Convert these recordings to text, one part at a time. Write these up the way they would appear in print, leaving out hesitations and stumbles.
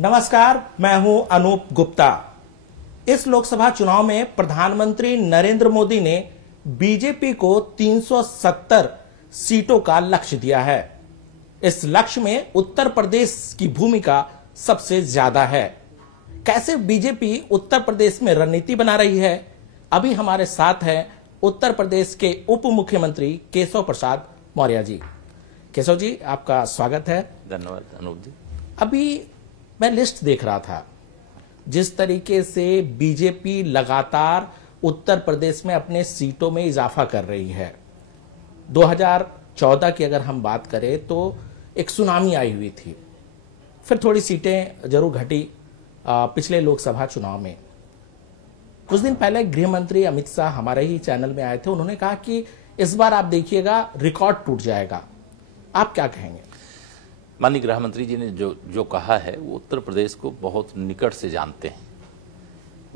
नमस्कार, मैं हूं अनूप गुप्ता। इस लोकसभा चुनाव में प्रधानमंत्री नरेंद्र मोदी ने बीजेपी को 370 सीटों का लक्ष्य दिया है। इस लक्ष्य में उत्तर प्रदेश की भूमिका सबसे ज्यादा है। कैसे बीजेपी उत्तर प्रदेश में रणनीति बना रही है, अभी हमारे साथ हैं उत्तर प्रदेश के उप मुख्यमंत्री केशव प्रसाद मौर्य जी। केशव जी, आपका स्वागत है। धन्यवाद अनूप जी। अभी मैं लिस्ट देख रहा था, जिस तरीके से बीजेपी लगातार उत्तर प्रदेश में अपने सीटों में इजाफा कर रही है। 2014 की अगर हम बात करें तो एक सुनामी आई हुई थी, फिर थोड़ी सीटें जरूर घटी पिछले लोकसभा चुनाव में। कुछ दिन पहले गृह मंत्री अमित शाह हमारे ही चैनल में आए थे। उन्होंने कहा कि इस बार आप देखिएगा रिकॉर्ड टूट जाएगा। आप क्या कहेंगे? माननीय गृह मंत्री जी ने जो कहा है वो उत्तर प्रदेश को बहुत निकट से जानते हैं।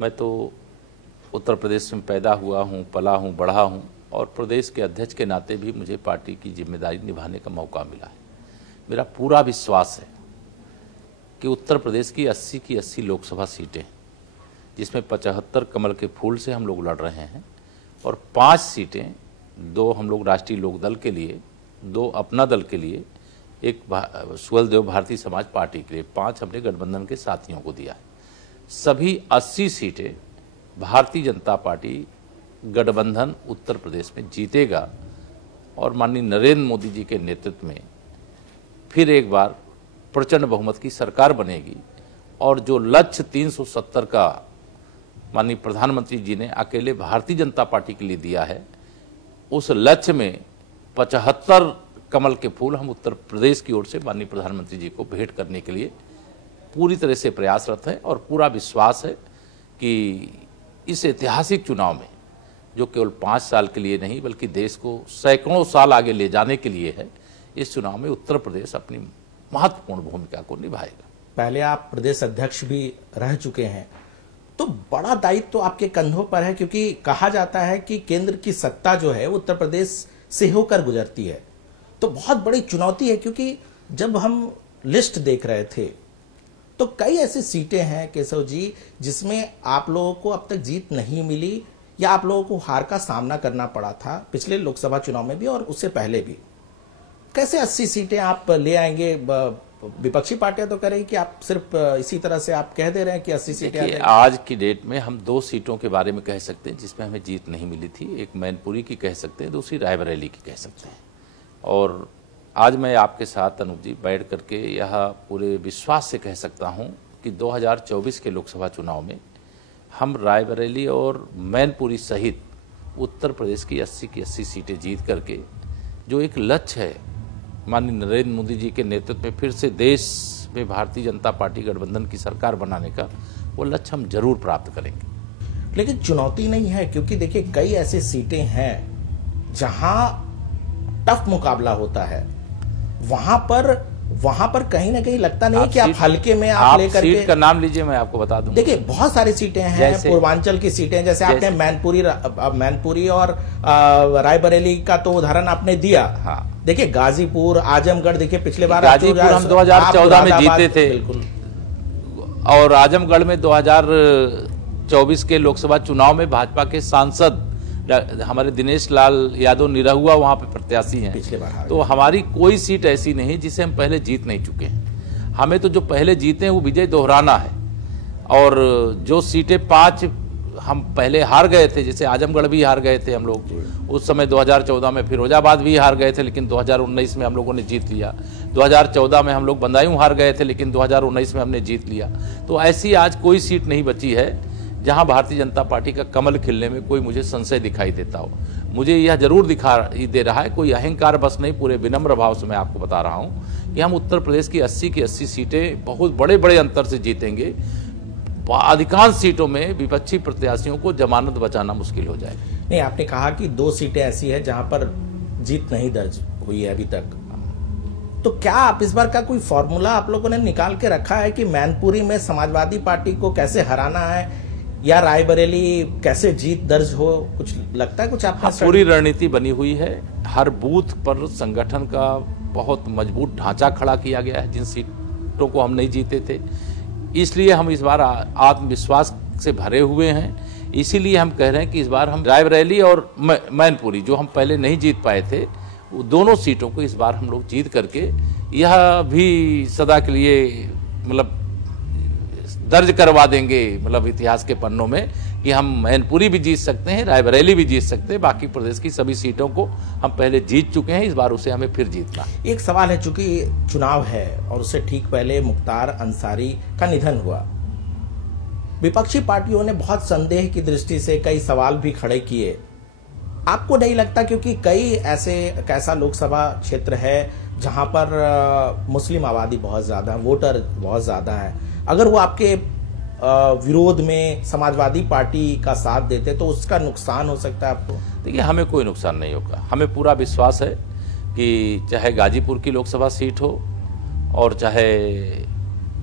मैं तो उत्तर प्रदेश में पैदा हुआ हूँ, पला हूँ, बढ़ा हूँ और प्रदेश के अध्यक्ष के नाते भी मुझे पार्टी की जिम्मेदारी निभाने का मौका मिला है। मेरा पूरा विश्वास है कि उत्तर प्रदेश की 80 की 80 लोकसभा सीटें, जिसमें 75 कमल के फूल से हम लोग लड़ रहे हैं और 5 सीटें, 2 हम लोग राष्ट्रीय लोकदल के लिए, 2 अपना दल के लिए, एक सुहल देव भारतीय समाज पार्टी के लिए, 5 हमने गठबंधन के साथियों को दिया है। सभी 80 सीटें भारतीय जनता पार्टी गठबंधन उत्तर प्रदेश में जीतेगा और माननीय नरेंद्र मोदी जी के नेतृत्व में फिर एक बार प्रचंड बहुमत की सरकार बनेगी। और जो लक्ष्य 370 का माननीय प्रधानमंत्री जी ने अकेले भारतीय जनता पार्टी के लिए दिया है, उस लक्ष्य में 75 कमल के फूल हम उत्तर प्रदेश की ओर से माननीय प्रधानमंत्री जी को भेंट करने के लिए पूरी तरह से प्रयासरत है। और पूरा विश्वास है कि इस ऐतिहासिक चुनाव में, जो केवल 5 साल के लिए नहीं बल्कि देश को सैकड़ों साल आगे ले जाने के लिए है, इस चुनाव में उत्तर प्रदेश अपनी महत्वपूर्ण भूमिका को निभाएगा। पहले आप प्रदेश अध्यक्ष भी रह चुके हैं, तो बड़ा दायित्व तो आपके कंधों पर है, क्योंकि कहा जाता है कि केंद्र की सत्ता जो है उत्तर प्रदेश से होकर गुजरती है। तो बहुत बड़ी चुनौती है, क्योंकि जब हम लिस्ट देख रहे थे तो कई ऐसी सीटें हैं केशव जी, जिसमें आप लोगों को अब तक जीत नहीं मिली या आप लोगों को हार का सामना करना पड़ा था, पिछले लोकसभा चुनाव में भी और उससे पहले भी। कैसे 80 सीटें आप ले आएंगे? विपक्षी पार्टियां तो करेंगी कि आप सिर्फ इसी तरह से आप कह दे रहे हैं कि 80 सीटें? आज की डेट में हम 2 सीटों के बारे में कह सकते हैं जिसमें हमें जीत नहीं मिली थी। एक मैनपुरी की कह सकते हैं, दूसरी रायबरेली की कह सकते हैं। और आज मैं आपके साथ अनूप जी बैठ करके यह पूरे विश्वास से कह सकता हूं कि 2024 के लोकसभा चुनाव में हम रायबरेली और मैनपुरी सहित उत्तर प्रदेश की 80 की 80 सीटें जीत करके, जो एक लक्ष्य है माननीय नरेंद्र मोदी जी के नेतृत्व में फिर से देश में भारतीय जनता पार्टी गठबंधन की सरकार बनाने का, वो लक्ष्य हम जरूर प्राप्त करेंगे। लेकिन चुनौती नहीं है, क्योंकि देखिए कई ऐसी सीटें हैं जहां टफ मुकाबला होता है। वहां पर कहीं ना कहीं लगता नहीं कि आप हल्के में आप लेकर के। सीट का नाम लीजिए, मैं आपको बता दूं। देखिए बहुत सारी सीटें हैं, पूर्वांचल की सीटें, जैसे आपने मैनपुरी और रायबरेली का तो उदाहरण आपने दिया। हाँ। देखिए गाजीपुर, आजमगढ़, देखिए पिछले बार गाजीपुर हम 2014 में जीते थे। बिल्कुल। और आजमगढ़ में 2024 के लोकसभा चुनाव में भाजपा के सांसद हमारे दिनेश लाल यादव निरहुआ वहां पे प्रत्याशी हैं। पिछले बार तो हमारी कोई सीट ऐसी नहीं जिसे हम पहले जीत नहीं चुके हैं। हमें तो जो पहले जीते हैं वो विजय दोहराना है। और जो सीटें 5 हम पहले हार गए थे, जैसे आजमगढ़ भी हार गए थे हम लोग उस समय 2014 में, फिरोजाबाद भी हार गए थे लेकिन 2019 में हम लोगों ने जीत लिया। 2014 में हम लोग बदायूं हार गए थे लेकिन 2019 में हमने जीत लिया। तो ऐसी आज कोई सीट नहीं बची है जहां भारतीय जनता पार्टी का कमल खिलने में कोई मुझे संशय दिखाई देता हो। मुझे यह जरूर दिखाई दे रहा है, कोई अहंकार बस नहीं, पूरे विनम्र भाव से मैं आपको बता रहा हूं कि हम उत्तर प्रदेश की 80 की 80 सीटें बहुत बड़े बड़े अंतर से जीतेंगे। अधिकांश सीटों में विपक्षी प्रत्याशियों को जमानत बचाना मुश्किल हो जाएगा। नहीं, आपने कहा कि 2 सीटें ऐसी है जहां पर जीत नहीं दर्ज हुई है अभी तक, तो क्या आप इस बार का कोई फॉर्मूला आप लोगों ने निकाल के रखा है कि मैनपुरी में समाजवादी पार्टी को कैसे हराना है या रायबरेली कैसे जीत दर्ज हो? कुछ लगता है कुछ आपका? पूरी रणनीति बनी हुई है। हर बूथ पर संगठन का बहुत मजबूत ढांचा खड़ा किया गया है। जिन सीटों को हम नहीं जीते थे, इसलिए हम इस बार आत्मविश्वास से भरे हुए हैं। इसीलिए हम कह रहे हैं कि इस बार हम रायबरेली और मैनपुरी जो हम पहले नहीं जीत पाए थे, वो दोनों सीटों को इस बार हम लोग जीत करके यह भी सदा के लिए मतलब दर्ज करवा देंगे, मतलब इतिहास के पन्नों में, कि हम मैनपुरी भी जीत सकते हैं, रायबरेली भी जीत सकते हैं। बाकी प्रदेश की सभी सीटों को हम पहले जीत चुके हैं, इस बार उसे हमें फिर जीतना। एक सवाल है, चूंकि चुनाव है और उससे ठीक पहले मुख्तार अंसारी का निधन हुआ, विपक्षी पार्टियों ने बहुत संदेह की दृष्टि से कई सवाल भी खड़े किए। आपको नहीं लगता, क्योंकि कई ऐसा लोकसभा क्षेत्र है जहां पर मुस्लिम आबादी बहुत ज्यादा है, वोटर बहुत ज्यादा है, अगर वो आपके विरोध में समाजवादी पार्टी का साथ देते तो उसका नुकसान हो सकता है आपको? देखिए, हमें कोई नुकसान नहीं होगा। हमें पूरा विश्वास है कि चाहे गाजीपुर की लोकसभा सीट हो और चाहे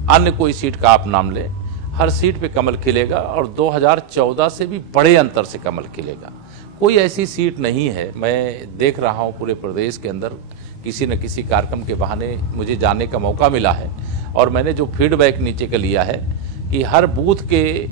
अन्य कोई सीट का आप नाम लें, हर सीट पे कमल खिलेगा और 2014 से भी बड़े अंतर से कमल खिलेगा। कोई ऐसी सीट नहीं है, मैं देख रहा हूँ पूरे प्रदेश के अंदर किसी न किसी कार्यक्रम के बहाने मुझे जाने का मौका मिला है और मैंने जो फीडबैक नीचे का लिया है कि हर बूथ के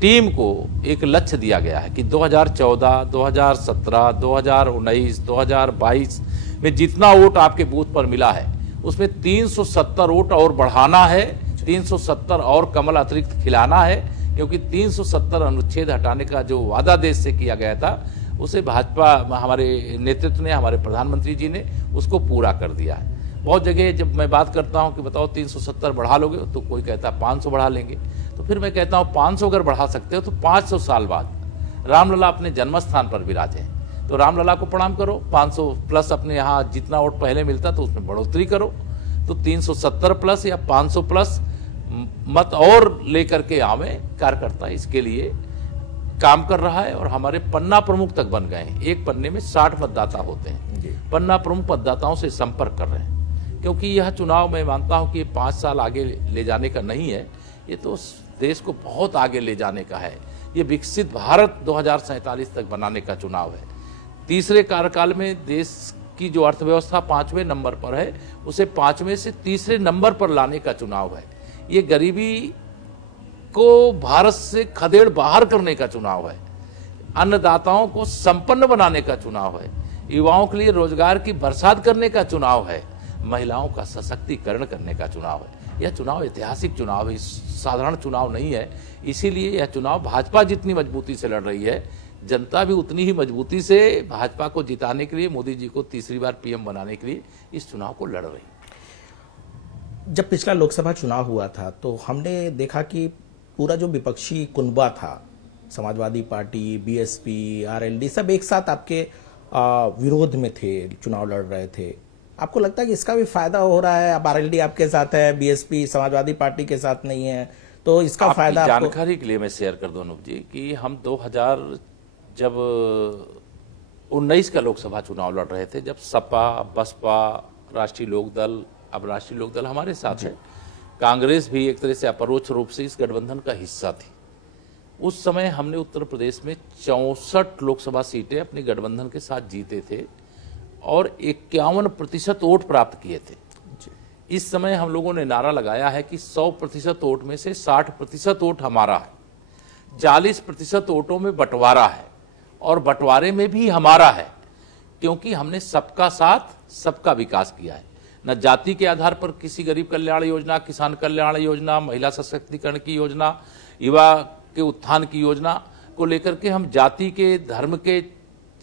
टीम को एक लक्ष्य दिया गया है कि 2014, 2017, 2019, 2022 में जितना वोट आपके बूथ पर मिला है उसमें 370 वोट और बढ़ाना है, 370 और कमल अतिरिक्त खिलाना है, क्योंकि 370 अनुच्छेद हटाने का जो वादा देश से किया गया था उसे भाजपा हमारे नेतृत्व ने, हमारे प्रधानमंत्री जी ने उसको पूरा कर दिया है। बहुत जगह जब मैं बात करता हूं कि बताओ 370 बढ़ा लोगे, तो कोई कहता है 500 बढ़ा लेंगे, तो फिर मैं कहता हूं 500 अगर बढ़ा सकते हो तो 500 साल बाद रामलला अपने जन्मस्थान पर विराजे, तो रामलला को प्रणाम करो। 500 प्लस अपने यहाँ जितना वोट पहले मिलता तो उसमें बढ़ोतरी करो, तो 370 प्लस या 500 प्लस मत और लेकर के आवे। कार्यकर्ता इसके लिए काम कर रहा है और हमारे पन्ना प्रमुख तक बन गए हैं। एक पन्ने में 60 मतदाता होते हैं, पन्ना प्रमुख मतदाताओं से संपर्क कर रहे हैं, क्योंकि यह चुनाव मैं मानता हूं कि 5 साल आगे ले जाने का नहीं है, ये तो देश को बहुत आगे ले जाने का है। ये विकसित भारत 2047 तक बनाने का चुनाव है। तीसरे कार्यकाल में देश की जो अर्थव्यवस्था 5वें नंबर पर है, उसे 5वें से तीसरे नंबर पर लाने का चुनाव है। ये गरीबी को भारत से खदेड़ बाहर करने का चुनाव है, अन्नदाताओं को संपन्न बनाने का चुनाव है, युवाओं के लिए रोजगार की बरसात करने का चुनाव है, महिलाओं का सशक्तिकरण करने का चुनाव है। यह चुनाव ऐतिहासिक चुनाव है, साधारण चुनाव नहीं है। इसीलिए यह चुनाव भाजपा जितनी मजबूती से लड़ रही है, जनता भी उतनी ही मजबूती से भाजपा को जिताने के लिए, मोदी जी को तीसरी बार पीएम बनाने के लिए इस चुनाव को लड़ रही है। जब पिछला लोकसभा चुनाव हुआ था तो हमने देखा कि पूरा जो विपक्षी कुनबा था, समाजवादी पार्टी, बीएसपी, आरएलडी, सब एक साथ आपके विरोध में थे, चुनाव लड़ रहे थे। आपको लगता है कि इसका भी फायदा हो रहा है? अब आरएलडी आपके साथ है, बीएसपी समाजवादी पार्टी के साथ नहीं है, तो इसका फायदा आपको? जानकारी के लिए मैं शेयर कर दूं अनूप जी कि हम 2019 का लोकसभा चुनाव लड़ रहे थे, जब सपा, बसपा, राष्ट्रीय लोकदल, अब राष्ट्रीय लोकदल हमारे साथ है, कांग्रेस भी एक तरह से अपरोक्ष रूप से इस गठबंधन का हिस्सा थी। उस समय हमने उत्तर प्रदेश में 64 लोकसभा सीटें अपने गठबंधन के साथ जीते थे और 51% वोट प्राप्त किए थे। इस समय हम लोगों ने नारा लगाया है कि 100% वोट में से 60% वोट हमारा है, 40% वोटों में बंटवारा है और बंटवारे में भी हमारा है, क्योंकि हमने सबका साथ सबका विकास किया है। न जाति के आधार पर किसी गरीब कल्याण योजना, किसान कल्याण योजना, महिला सशक्तिकरण की योजना, युवा के उत्थान की योजना को लेकर के हम जाति के, धर्म के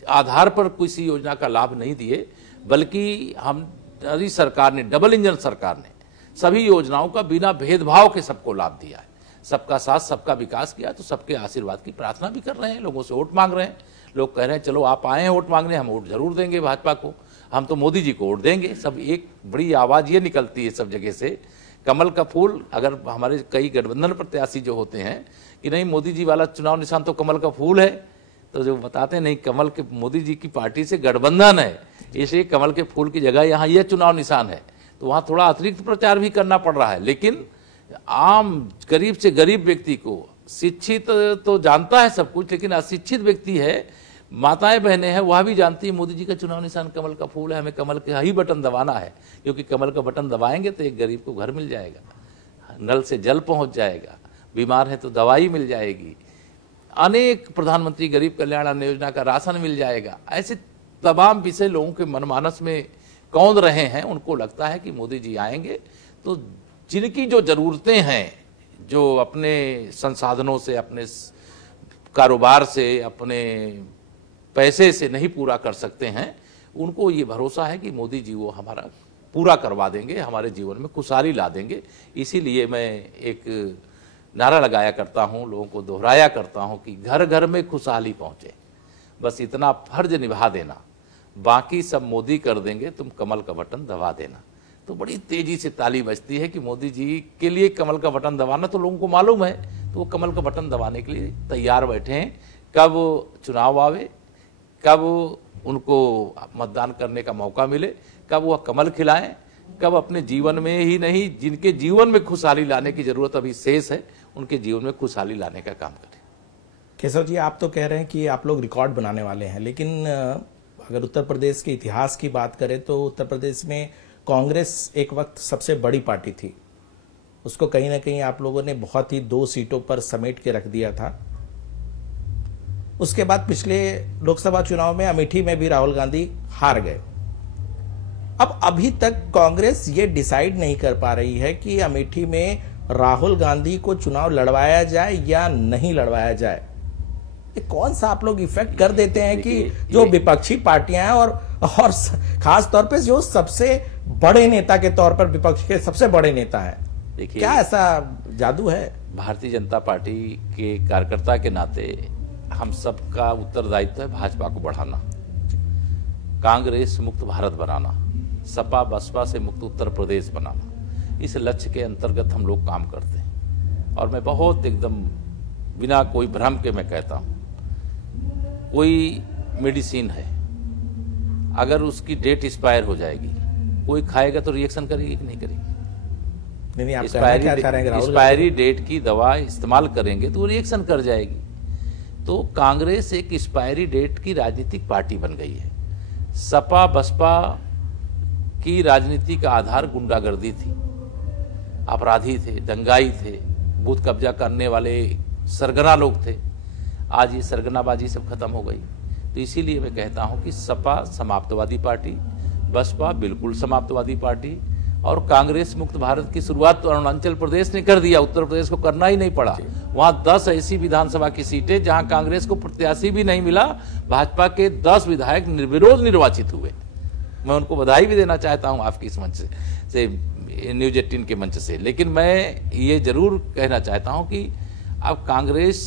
आधार पर किसी योजना का लाभ नहीं दिए, बल्कि हमारी सरकार ने, डबल इंजन सरकार ने सभी योजनाओं का बिना भेदभाव के सबको लाभ दिया है, सबका साथ सबका विकास किया। तो सबके आशीर्वाद की प्रार्थना भी कर रहे हैं, लोगों से वोट मांग रहे हैं। लोग कह रहे हैं चलो आप आए हैं वोट मांगने, हम वोट जरूर देंगे भाजपा को, हम तो मोदी जी को वोट देंगे। सब एक बड़ी आवाज ये निकलती है सब जगह से, कमल का फूल। अगर हमारे कई गठबंधन प्रत्याशी जो होते हैं कि नहीं मोदी जी वाला चुनाव निशान तो कमल का फूल है, तो जो बताते नहीं कमल के, मोदी जी की पार्टी से गठबंधन है, इसलिए कमल के फूल की जगह यहाँ ये चुनाव निशान है, तो वहाँ थोड़ा अतिरिक्त प्रचार भी करना पड़ रहा है। लेकिन आम गरीब से गरीब व्यक्ति को, शिक्षित तो जानता है सब कुछ, लेकिन अशिक्षित व्यक्ति है, माताएं बहनें हैं, वह भी जानती है मोदी जी का चुनाव निशान कमल का फूल है, हमें कमल का ही बटन दबाना है, क्योंकि कमल का बटन दबाएंगे तो एक गरीब को घर मिल जाएगा, नल से जल पहुंच जाएगा, बीमार है तो दवाई मिल जाएगी, अनेक प्रधानमंत्री गरीब कल्याण अन्न योजना का राशन मिल जाएगा। ऐसे तमाम विषय लोगों के मनमानस में कौंध रहे हैं। उनको लगता है कि मोदी जी आएंगे तो जिनकी जो जरूरतें हैं, जो अपने संसाधनों से, अपने कारोबार से, अपने पैसे से नहीं पूरा कर सकते हैं, उनको ये भरोसा है कि मोदी जी वो हमारा पूरा करवा देंगे, हमारे जीवन में खुशहाली ला देंगे। इसीलिए मैं एक नारा लगाया करता हूँ, लोगों को दोहराया करता हूँ कि घर घर में खुशहाली पहुँचे, बस इतना फर्ज निभा देना, बाकी सब मोदी कर देंगे, तुम कमल का बटन दबा देना। तो बड़ी तेजी से ताली बजती है कि मोदी जी के लिए कमल का बटन दबाना तो लोगों को मालूम है, तो वो कमल का बटन दबाने के लिए तैयार बैठे हैं। कब चुनाव आवे, कब उनको मतदान करने का मौका मिले, कब वह कमल खिलाएं, कब अपने जीवन में ही नहीं, जिनके जीवन में खुशहाली लाने की जरूरत अभी शेष है, उनके जीवन में खुशहाली लाने का काम करें। केशव जी, आप तो कह रहे हैं कि आप लोग रिकॉर्ड बनाने वाले हैं, लेकिन अगर उत्तर प्रदेश के इतिहास की बात करें तो उत्तर प्रदेश में कांग्रेस एक वक्त सबसे बड़ी पार्टी थी। उसको कहीं ना कहीं आप लोगों ने बहुत ही 2 सीटों पर समेट के रख दिया था। उसके बाद पिछले लोकसभा चुनाव में अमेठी में भी राहुल गांधी हार गए। अब अभी तक कांग्रेस ये डिसाइड नहीं कर पा रही है कि अमेठी में राहुल गांधी को चुनाव लड़वाया जाए या नहीं लड़वाया जाए। ये कौन सा आप लोग इफेक्ट कर देते हैं कि जो विपक्षी पार्टियां हैं और खास तौर पे जो सबसे बड़े नेता के तौर पर विपक्ष के सबसे बड़े नेता हैं, देखिए क्या ऐसा जादू है? भारतीय जनता पार्टी के कार्यकर्ता के नाते हम सबका उत्तरदायित्व है भाजपा को बढ़ाना, कांग्रेस मुक्त भारत बनाना, सपा बसपा से मुक्त उत्तर प्रदेश बनाना। इस लक्ष्य के अंतर्गत हम लोग काम करते हैं। और मैं बहुत एकदम बिना कोई भ्रम के मैं कहता हूं, कोई मेडिसिन है, अगर उसकी डेट एक्सपायर हो जाएगी, कोई खाएगा तो रिएक्शन करेगी कि नहीं करेगी? नहीं, आप एक्सपायरी डेट की दवा इस्तेमाल करेंगे तो वो रिएक्शन कर जाएगी। तो कांग्रेस एक एक्सपायरी डेट की राजनीतिक पार्टी बन गई है। सपा बसपा की राजनीति का आधार गुंडागर्दी थी, अपराधी थे, दंगाई थे, बूथ कब्जा करने वाले सरगना लोग थे। आज ये सरगनाबाजी सब खत्म हो गई। तो इसीलिए मैं कहता हूं कि सपा समाप्तवादी पार्टी, बसपा बिल्कुल समाप्तवादी पार्टी, और कांग्रेस मुक्त भारत की शुरुआत तो अरुणाचल प्रदेश ने कर दिया, उत्तर प्रदेश को करना ही नहीं पड़ा। वहां 10 ऐसी विधानसभा की सीटें जहां कांग्रेस को प्रत्याशी भी नहीं मिला, भाजपा के 10 विधायक निर्विरोध निर्वाचित हुए। मैं उनको बधाई भी देना चाहता हूं आपकी इस मंच से न्यूज 18 के मंच से। लेकिन मैं ये जरूर कहना चाहता हूं कि अब कांग्रेस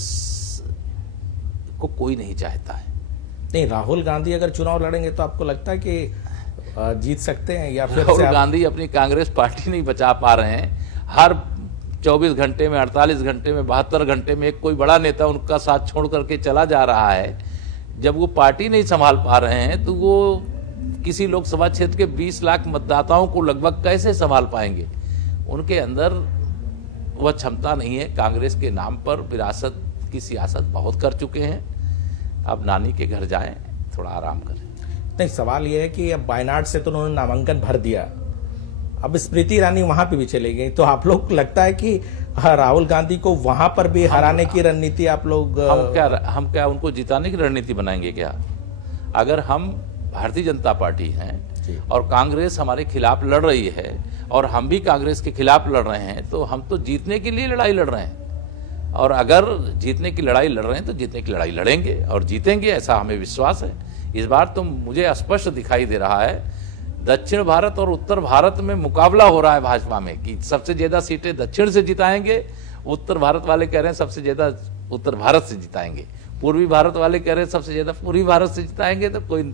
को कोई नहीं चाहता है। नहीं, राहुल गांधी अगर चुनाव लड़ेंगे तो आपको लगता है कि जीत सकते हैं? या फिर राहुल गांधी अपनी कांग्रेस पार्टी नहीं बचा पा रहे हैं। हर 24 घंटे में, 48 घंटे में, 72 घंटे में एक कोई बड़ा नेता उनका साथ छोड़ करके चला जा रहा है। जब वो पार्टी नहीं संभाल पा रहे हैं तो वो किसी लोकसभा क्षेत्र के 20 लाख मतदाताओं को लगभग कैसे संभाल पाएंगे? उनके अंदर वह क्षमता नहीं है। कांग्रेस के नाम पर विरासत की सियासत बहुत कर चुके हैं। अब नानी के घर जाएं, थोड़ा आराम करें। नहीं, सवाल यह है कि अब वायनाड से तो उन्होंने नामांकन भर दिया, अब स्मृति ईरानी वहां पे भी चली गई, तो आप लोग लगता है कि राहुल गांधी को वहां पर भी हराने की रणनीति आप लोग? हम क्या उनको जिताने की रणनीति बनाएंगे क्या? अगर हम भारतीय जनता पार्टी हैं और कांग्रेस हमारे खिलाफ लड़ रही है और हम भी कांग्रेस के खिलाफ लड़ रहे हैं, तो हम तो जीतने के लिए लड़ाई लड़ रहे हैं। और अगर जीतने की लड़ाई लड़ रहे हैं तो जीतने की लड़ाई लड़ेंगे और जीतेंगे, ऐसा हमें विश्वास है। इस बार तो मुझे स्पष्ट दिखाई दे रहा है दक्षिण भारत और उत्तर भारत में मुकाबला हो रहा है भाजपा में कि सबसे ज्यादा सीटें दक्षिण से जिताएंगे। उत्तर भारत वाले कह रहे हैं सबसे ज्यादा उत्तर भारत से जिताएंगे, पूर्वी भारत वाले कह रहे हैं सबसे ज्यादा पूर्वी भारत से जिताएंगे, तो कोई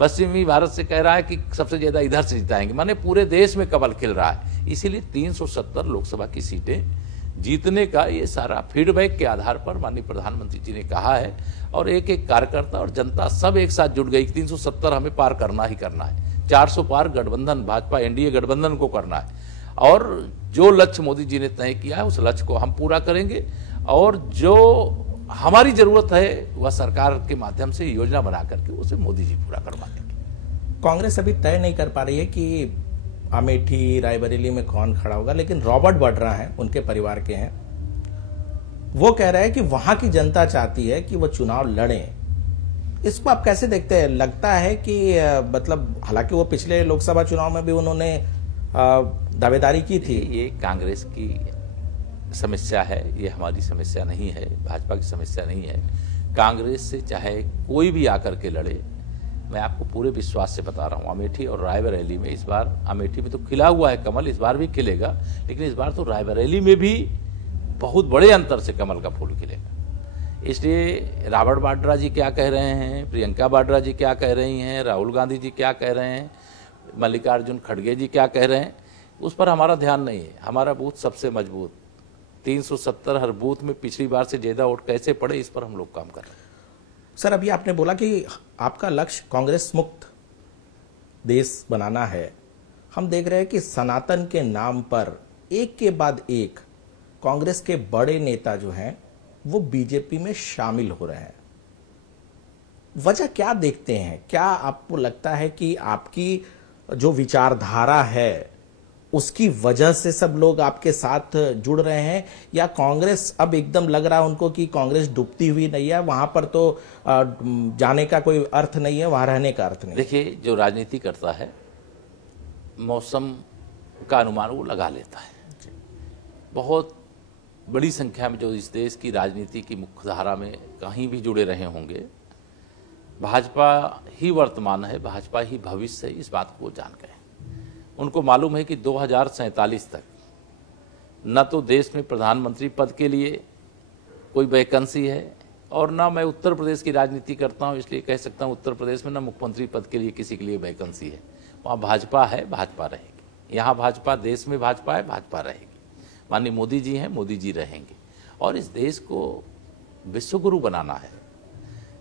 पश्चिमी भारत से कह रहा है कि सबसे ज्यादा इधर से जिताएंगे। माने पूरे देश में कमल खिल रहा है। इसीलिए 370 लोकसभा की सीटें जीतने का ये सारा फीडबैक के आधार पर माननीय प्रधानमंत्री जी ने कहा है और एक एक कार्यकर्ता और जनता सब एक साथ जुट गई। 370 हमें पार करना ही करना है। 400 पार गठबंधन भाजपा एनडीए गठबंधन को करना है और जो लक्ष्य मोदी जी ने तय किया है उस लक्ष्य को हम पूरा करेंगे और जो हमारी जरूरत है वह सरकार के माध्यम से योजना बना करके उसे मोदी जी पूरा करवा देंगे। कांग्रेस अभी तय नहीं कर पा रही है कि अमेठी रायबरेली में कौन खड़ा होगा, लेकिन रॉबर्ट वाड्रा हैं, उनके परिवार के हैं, वो कह रहे हैं कि वहां की जनता चाहती है कि वो चुनाव लड़ें। इसको आप कैसे देखते हैं? लगता है कि मतलब हालांकि वो पिछले लोकसभा चुनाव में भी उन्होंने दावेदारी की थी। ये कांग्रेस की समस्या है, ये हमारी समस्या नहीं है, भाजपा की समस्या नहीं है। कांग्रेस से चाहे कोई भी आकर के लड़े, मैं आपको पूरे विश्वास से बता रहा हूँ, अमेठी और रायबरेली में इस बार, अमेठी में तो खिला हुआ है कमल, इस बार भी खिलेगा, लेकिन इस बार तो रायबरेली में भी बहुत बड़े अंतर से कमल का फूल खिलेगा। इसलिए रॉबर्ट वाड्रा जी क्या कह रहे हैं, प्रियंका वाड्रा जी क्या कह रही हैं, राहुल गांधी जी क्या कह रहे हैं, मल्लिकार्जुन खड़गे जी क्या कह रहे हैं, उस पर हमारा ध्यान नहीं है। हमारा बूथ सबसे मजबूत, 370 हर बूथ में पिछली बार से ज्यादा वोट कैसे पड़े, इस पर हम लोग काम कर रहे हैं। सर, अभी आपने बोला कि आपका लक्ष्य कांग्रेस मुक्त देश बनाना है। हम देख रहे हैं कि सनातन के नाम पर एक के बाद एक कांग्रेस के बड़े नेता जो हैं वो बीजेपी में शामिल हो रहे हैं। वजह क्या देखते हैं? क्या आपको लगता है कि आपकी जो विचारधारा है उसकी वजह से सब लोग आपके साथ जुड़ रहे हैं, या कांग्रेस अब एकदम लग रहा है उनको कि कांग्रेस डूबती हुई नहीं है, वहां पर तो जाने का कोई अर्थ नहीं है, वहां रहने का अर्थ नहीं? देखिए, जो राजनीति करता है मौसम का अनुमान वो लगा लेता है। बहुत बड़ी संख्या में जो इस देश की राजनीति की मुख्य धारा में कहीं भी जुड़े रहे होंगे, भाजपा ही वर्तमान है, भाजपा ही भविष्य है, इस बात को वो जान गए। उनको मालूम है कि 2047 तक न तो देश में प्रधानमंत्री पद के लिए कोई वैकेंसी है, और ना मैं उत्तर प्रदेश की राजनीति करता हूं इसलिए कह सकता हूं उत्तर प्रदेश में ना मुख्यमंत्री पद के लिए किसी के लिए वैकेंसी है। वहां भाजपा है, भाजपा रहेगी। यहाँ भाजपा, देश में भाजपा है, भाजपा रहेगी। माननीय मोदी जी हैं, मोदी जी रहेंगे। और इस देश को विश्वगुरु बनाना है,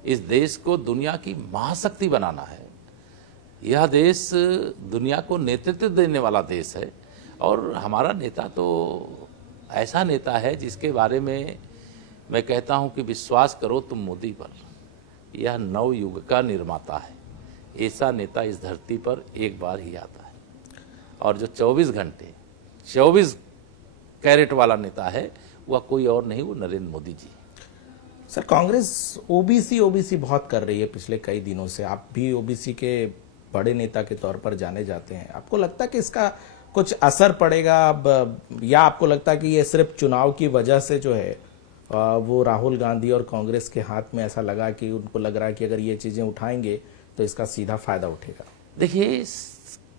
इस देश को दुनिया की महाशक्ति बनाना है। यह देश दुनिया को नेतृत्व देने वाला देश है, और हमारा नेता तो ऐसा नेता है जिसके बारे में मैं कहता हूं कि विश्वास करो तुम मोदी पर, यह नव युग का निर्माता है। ऐसा नेता इस धरती पर एक बार ही आता है, और जो 24 घंटे 24 कैरेट वाला नेता है वह कोई और नहीं, वो नरेंद्र मोदी जी। सर, कांग्रेस ओबीसी बहुत कर रही है पिछले कई दिनों से। आप भी ओबीसी के बड़े नेता के तौर पर जाने जाते हैं। आपको लगता है कि इसका कुछ असर पड़ेगा अब, या आपको लगता है कि ये सिर्फ चुनाव की वजह से जो है वो राहुल गांधी और कांग्रेस के हाथ में ऐसा लगा कि उनको लग रहा है कि अगर ये चीजें उठाएंगे तो इसका सीधा फायदा उठेगा? देखिए,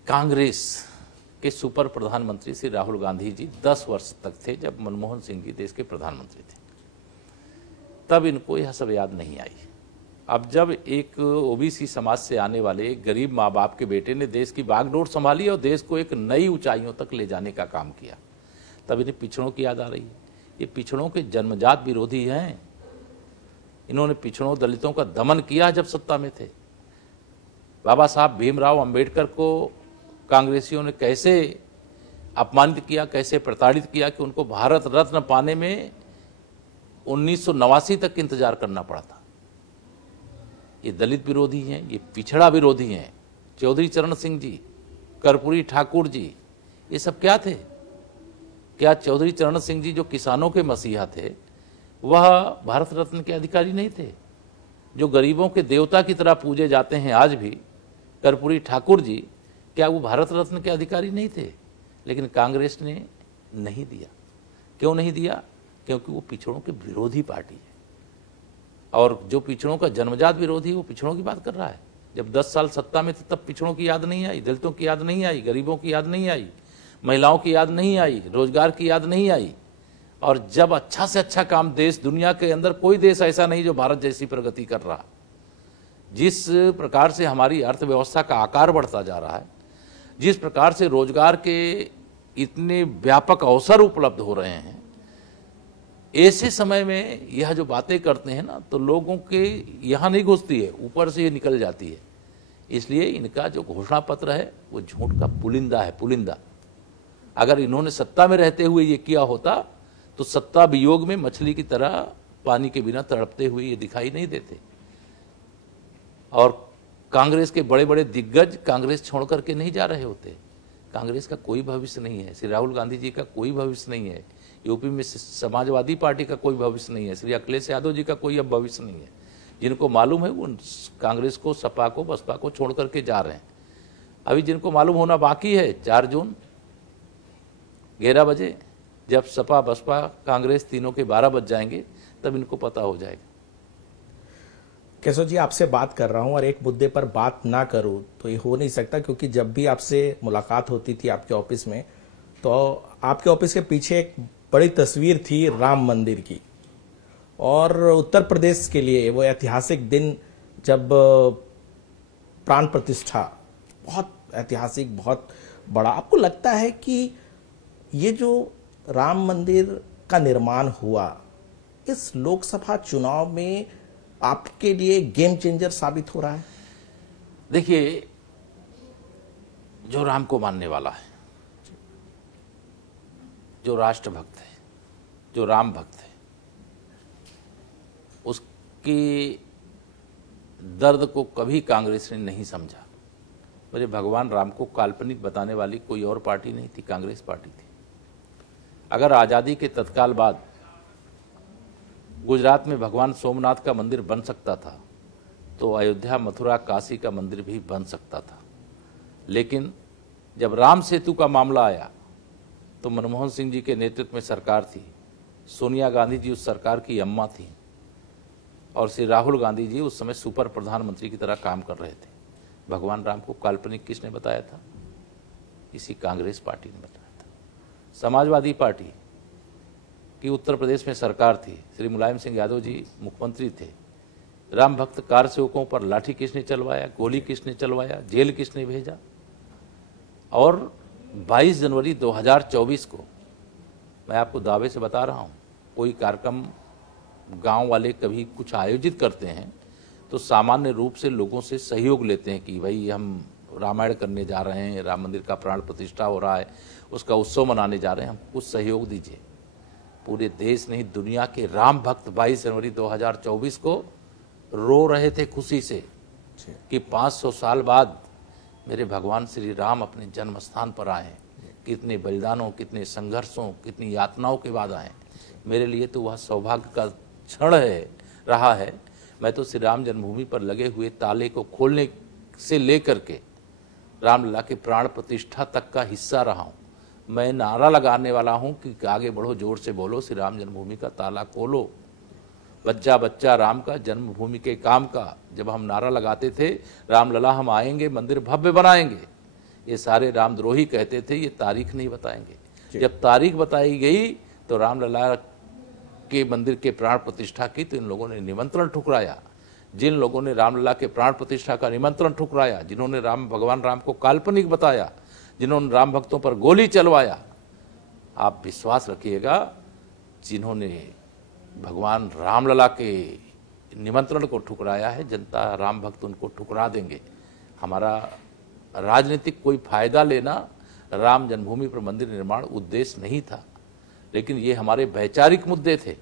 कांग्रेस के सुपर प्रधानमंत्री श्री राहुल गांधी जी 10 वर्ष तक थे, जब मनमोहन सिंह जी देश के प्रधानमंत्री थे, तब इनको यह सब याद नहीं आई। अब जब एक ओबीसी समाज से आने वाले एक गरीब माँ बाप के बेटे ने देश की बागडोर संभाली और देश को एक नई ऊंचाइयों तक ले जाने का काम किया, तब इन्हें पिछड़ों की याद आ रही है। ये पिछड़ों के जन्मजात विरोधी हैं। इन्होंने पिछड़ों, दलितों का दमन किया जब सत्ता में थे। बाबा साहब भीमराव अंबेडकर को कांग्रेसियों ने कैसे अपमानित किया, कैसे प्रताड़ित किया कि उनको भारत रत्न पाने में 1989 तक इंतजार करना पड़ा था। ये दलित विरोधी हैं, ये पिछड़ा विरोधी हैं। चौधरी चरण सिंह जी, कर्पूरी ठाकुर जी, ये सब क्या थे? क्या चौधरी चरण सिंह जी जो किसानों के मसीहा थे वह भारत रत्न के अधिकारी नहीं थे? जो गरीबों के देवता की तरह पूजे जाते हैं आज भी, कर्पूरी ठाकुर जी, क्या वो भारत रत्न के अधिकारी नहीं थे? लेकिन कांग्रेस ने नहीं दिया। क्यों नहीं दिया? क्योंकि वो पिछड़ों के विरोधी पार्टी है, और जो पिछड़ों का जन्मजात विरोधी वो पिछड़ों की बात कर रहा है। जब 10 साल सत्ता में थे तब पिछड़ों की याद नहीं आई, दलितों की याद नहीं आई, गरीबों की याद नहीं आई, महिलाओं की याद नहीं आई, रोजगार की याद नहीं आई। और जब अच्छा से अच्छा काम देश, दुनिया के अंदर कोई देश ऐसा नहीं जो भारत जैसी प्रगति कर रहा, जिस प्रकार से हमारी अर्थव्यवस्था का आकार बढ़ता जा रहा है, जिस प्रकार से रोजगार के इतने व्यापक अवसर उपलब्ध हो रहे हैं, ऐसे समय में यह जो बातें करते हैं ना, तो लोगों के यहाँ नहीं घुसती है, ऊपर से ये निकल जाती है। इसलिए इनका जो घोषणा पत्र है वो झूठ का पुलिंदा है, पुलिंदा। अगर इन्होंने सत्ता में रहते हुए ये किया होता तो सत्ता वियोग में मछली की तरह पानी के बिना तड़पते हुए ये दिखाई नहीं देते। और कांग्रेस के बड़े बड़े दिग्गज कांग्रेस छोड़ करके नहीं जा रहे होते। कांग्रेस का कोई भविष्य नहीं है, श्री राहुल गांधी जी का कोई भविष्य नहीं है, यूपी में समाजवादी पार्टी का कोई भविष्य नहीं है, श्री अखिलेश यादव जी का कोई अब भविष्य नहीं है। जिनको मालूम है वो कांग्रेस को, सपा को, बसपा को छोड़ करके जा रहे हैं। अभी जिनको मालूम होना बाकी है, 4 जून 11 बजे जब सपा, बसपा, कांग्रेस तीनों के 12 बज जाएंगे तब इनको पता हो जाएगा। केशव जी, आपसे बात कर रहा हूं और एक मुद्दे पर बात ना करूं तो ये हो नहीं सकता, क्योंकि जब भी आपसे मुलाकात होती थी आपके ऑफिस में तो आपके ऑफिस के पीछे एक बड़ी तस्वीर थी राम मंदिर की, और उत्तर प्रदेश के लिए वो ऐतिहासिक दिन जब प्राण प्रतिष्ठा, बहुत ऐतिहासिक, बहुत बड़ा, आपको लगता है कि ये जो राम मंदिर का निर्माण हुआ इस लोकसभा चुनाव में आपके लिए गेम चेंजर साबित हो रहा है? देखिए, जो राम को मानने वाला है, जो राष्ट्रभक्त है, जो राम भक्त है, उसकी दर्द को कभी कांग्रेस ने नहीं समझा। मेरे भगवान राम को काल्पनिक बताने वाली कोई और पार्टी नहीं थी, कांग्रेस पार्टी थी। अगर आज़ादी के तत्काल बाद गुजरात में भगवान सोमनाथ का मंदिर बन सकता था तो अयोध्या, मथुरा, काशी का मंदिर भी बन सकता था। लेकिन जब राम सेतु का मामला आया तो मनमोहन सिंह जी के नेतृत्व में सरकार थी, सोनिया गांधी जी उस सरकार की अम्मा थी और श्री राहुल गांधी जी उस समय सुपर प्रधानमंत्री की तरह काम कर रहे थे। भगवान राम को काल्पनिक किसने बताया था? इसी कांग्रेस पार्टी ने बताया था। समाजवादी पार्टी की उत्तर प्रदेश में सरकार थी, श्री मुलायम सिंह यादव जी मुख्यमंत्री थे। राम भक्त कार सेवकों पर लाठी किसने चलवाया, गोली किसने चलवाया, जेल किसने भेजा? और 22 जनवरी 2024 को मैं आपको दावे से बता रहा हूँ, कोई कार्यक्रम गांव वाले कभी कुछ आयोजित करते हैं तो सामान्य रूप से लोगों से सहयोग लेते हैं कि भाई हम रामायण करने जा रहे हैं, राम मंदिर का प्राण प्रतिष्ठा हो रहा है, उसका उत्सव मनाने जा रहे हैं, हम कुछ सहयोग दीजिए। पूरे देश नहीं, दुनिया के राम भक्त 22 जनवरी 2024 को रो रहे थे खुशी से कि 500 साल बाद मेरे भगवान श्री राम अपने जन्म स्थान पर आए। कितने बलिदानों, कितने संघर्षों, कितनी यातनाओं के बाद आए। मेरे लिए तो वह सौभाग्य का क्षण रहा है। मैं तो श्री राम जन्मभूमि पर लगे हुए ताले को खोलने से लेकर के रामलला के प्राण प्रतिष्ठा तक का हिस्सा रहा हूँ। मैं नारा लगाने वाला हूँ कि आगे बढ़ो, जोर से बोलो, श्री राम जन्मभूमि का ताला खोलो। बच्चा बच्चा राम का, जन्मभूमि के काम का, जब हम नारा लगाते थे रामलला हम आएंगे, मंदिर भव्य बनाएंगे, ये सारे रामद्रोही कहते थे ये तारीख नहीं बताएंगे। जब तारीख बताई गई तो रामलला के मंदिर के प्राण प्रतिष्ठा की तो इन लोगों ने निमंत्रण ठुकराया। जिन लोगों ने रामलला के प्राण प्रतिष्ठा का निमंत्रण ठुकराया, जिन्होंने भगवान राम को काल्पनिक बताया, जिन्होंने राम भक्तों पर गोली चलवाया, आप विश्वास रखिएगा, जिन्होंने भगवान रामलला के निमंत्रण को ठुकराया है, जनता, राम भक्त उनको ठुकरा देंगे। हमारा राजनीतिक कोई फायदा लेना राम जन्मभूमि पर मंदिर निर्माण उद्देश्य नहीं था, लेकिन ये हमारे वैचारिक मुद्दे थे।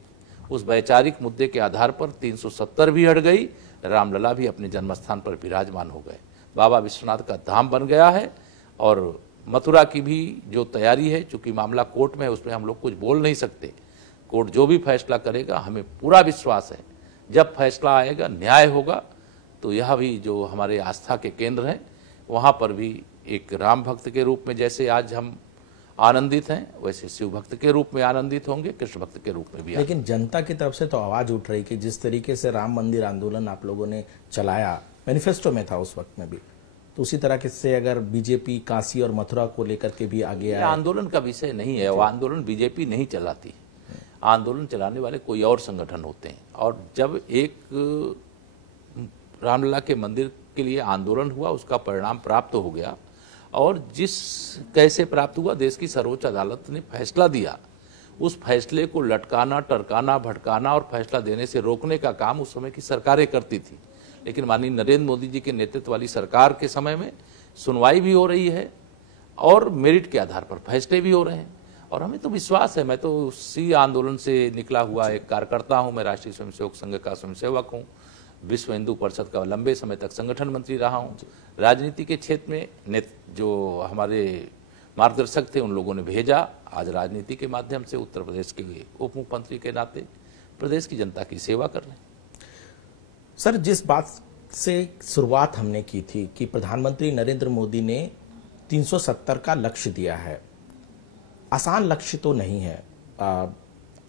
उस वैचारिक मुद्दे के आधार पर 370 भी हट गई, रामलला भी अपने जन्मस्थान पर विराजमान हो गए। बाबा विश्वनाथ का धाम बन गया है और मथुरा की भी जो तैयारी है, चूंकि मामला कोर्ट में है उसमें हम लोग कुछ बोल नहीं सकते। कोर्ट जो भी फैसला करेगा, हमें पूरा विश्वास है जब फैसला आएगा, न्याय होगा, तो यह भी जो हमारे आस्था के केंद्र हैं वहाँ पर भी एक राम भक्त के रूप में जैसे आज हम आनंदित हैं, वैसे शिव भक्त के रूप में आनंदित होंगे, कृष्ण भक्त के रूप में भी। लेकिन जनता की तरफ से तो आवाज उठ रही कि जिस तरीके से राम मंदिर आंदोलन आप लोगों ने चलाया, मैनिफेस्टो में था उस वक्त में भी, तो उसी तरह से अगर बीजेपी काशी और मथुरा को लेकर के भी आगे आए। आंदोलन का विषय नहीं है, वो आंदोलन बीजेपी नहीं चलाती। आंदोलन चलाने वाले कोई और संगठन होते हैं। और जब एक रामलला के मंदिर के लिए आंदोलन हुआ, उसका परिणाम प्राप्त हो गया, और जिस कैसे प्राप्त हुआ, देश की सर्वोच्च अदालत ने फैसला दिया, उस फैसले को लटकाना, टरकाना, भटकाना और फैसला देने से रोकने का काम उस समय की सरकारें करती थी। लेकिन माननीय नरेंद्र मोदी जी के नेतृत्व वाली सरकार के समय में सुनवाई भी हो रही है और मेरिट के आधार पर फैसले भी हो रहे हैं, और हमें तो विश्वास है। मैं तो उसी आंदोलन से निकला हुआ एक कार्यकर्ता हूँ। मैं राष्ट्रीय स्वयंसेवक संघ का स्वयंसेवक हूँ, विश्व हिंदू परिषद का लंबे समय तक संगठन मंत्री रहा हूँ। राजनीति के क्षेत्र में जो हमारे मार्गदर्शक थे उन लोगों ने भेजा। आज राजनीति के माध्यम से उत्तर प्रदेश के उप मुख्यमंत्री के नाते प्रदेश की जनता की सेवा कर रहे हैं। सर, जिस बात से शुरुआत हमने की थी कि प्रधानमंत्री नरेंद्र मोदी ने 370 का लक्ष्य दिया है, आसान लक्ष्य तो नहीं है,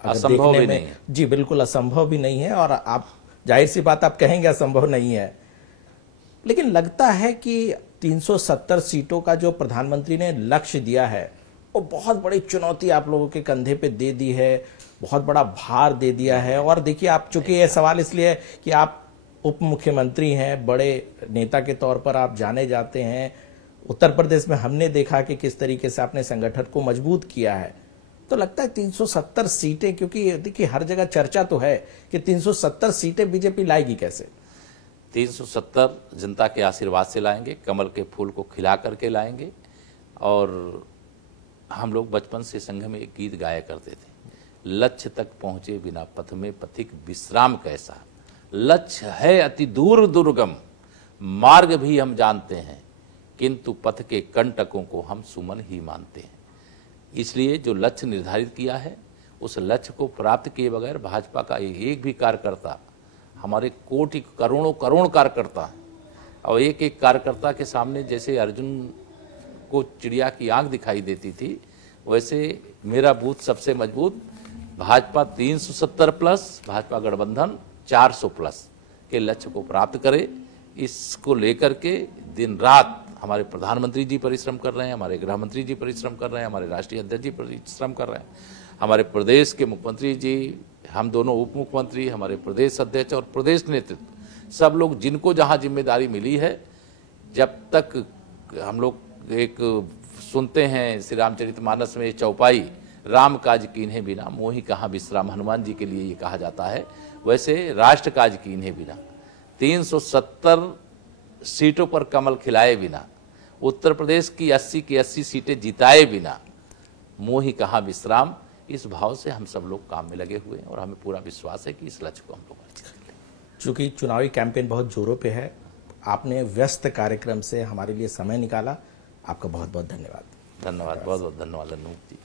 असंभव भी नहीं है। जी बिल्कुल असंभव भी नहीं है, और आप जाहिर सी बात आप कहेंगे असंभव नहीं है, लेकिन लगता है कि 370 सीटों का जो प्रधानमंत्री ने लक्ष्य दिया है वो बहुत बड़ी चुनौती आप लोगों के कंधे पे दे दी है, बहुत बड़ा भार दे दिया है। और देखिए, आप चूंकि ये सवाल इसलिए है कि आप उप मुख्यमंत्री हैं, बड़े नेता के तौर पर आप जाने जाते हैं। उत्तर प्रदेश में हमने देखा कि किस तरीके से आपने संगठन को मजबूत किया है, तो लगता है 370 सीटें, क्योंकि देखिए हर जगह चर्चा तो है कि 370 सीटें बीजेपी लाएगी कैसे। 370 जनता के आशीर्वाद से लाएंगे, कमल के फूल को खिला करके लाएंगे। और हम लोग बचपन से संघ में एक गीत गाया करते थे, लक्ष्य तक पहुंचे बिना पथ में पथिक विश्राम कैसा। लक्ष्य है अति दूर दुर्गम, मार्ग भी हम जानते हैं, किंतु पथ के कंटकों को हम सुमन ही मानते हैं। इसलिए जो लक्ष्य निर्धारित किया है, उस लक्ष्य को प्राप्त किए बगैर भाजपा का एक भी कार्यकर्ता, हमारे कोटि करोड़ों करोड़ कार्यकर्ता, और एक एक कार्यकर्ता के सामने जैसे अर्जुन को चिड़िया की आंख दिखाई देती थी, वैसे मेरा बूथ सबसे मजबूत। भाजपा 370 प्लस, भाजपा गठबंधन 400 प्लस के लक्ष्य को प्राप्त करे। इसको लेकर के दिन रात हमारे प्रधानमंत्री जी परिश्रम कर रहे हैं, हमारे गृह मंत्री जी परिश्रम कर रहे हैं, हमारे राष्ट्रीय अध्यक्ष जी परिश्रम कर रहे हैं, हमारे प्रदेश के मुख्यमंत्री जी, हम दोनों उप मुख्यमंत्री, हमारे प्रदेश अध्यक्ष और प्रदेश नेतृत्व, सब लोग जिनको जहां जिम्मेदारी मिली है। जब तक हम लोग एक सुनते हैं श्री रामचरितमानस में चौपाई, राम काज कीन्हे बिना मोहि कहाँ विश्राम, हनुमान जी के लिए ये कहा जाता है, वैसे राष्ट्र काज कीन्हे बिना 370 सीटों पर कमल खिलाए बिना, उत्तर प्रदेश की 80 की 80 सीटें जिताए बिना मोहि कहाँ विश्राम, इस भाव से हम सब लोग काम में लगे हुए हैं और हमें पूरा विश्वास है कि इस लक्ष्य को हम लोग अर्जित कर लेंगे। चूंकि चुनावी कैंपेन बहुत जोरों पे है, आपने व्यस्त कार्यक्रम से हमारे लिए समय निकाला, आपका बहुत बहुत धन्यवाद। धन्यवाद, बहुत बहुत धन्यवाद अनूप जी।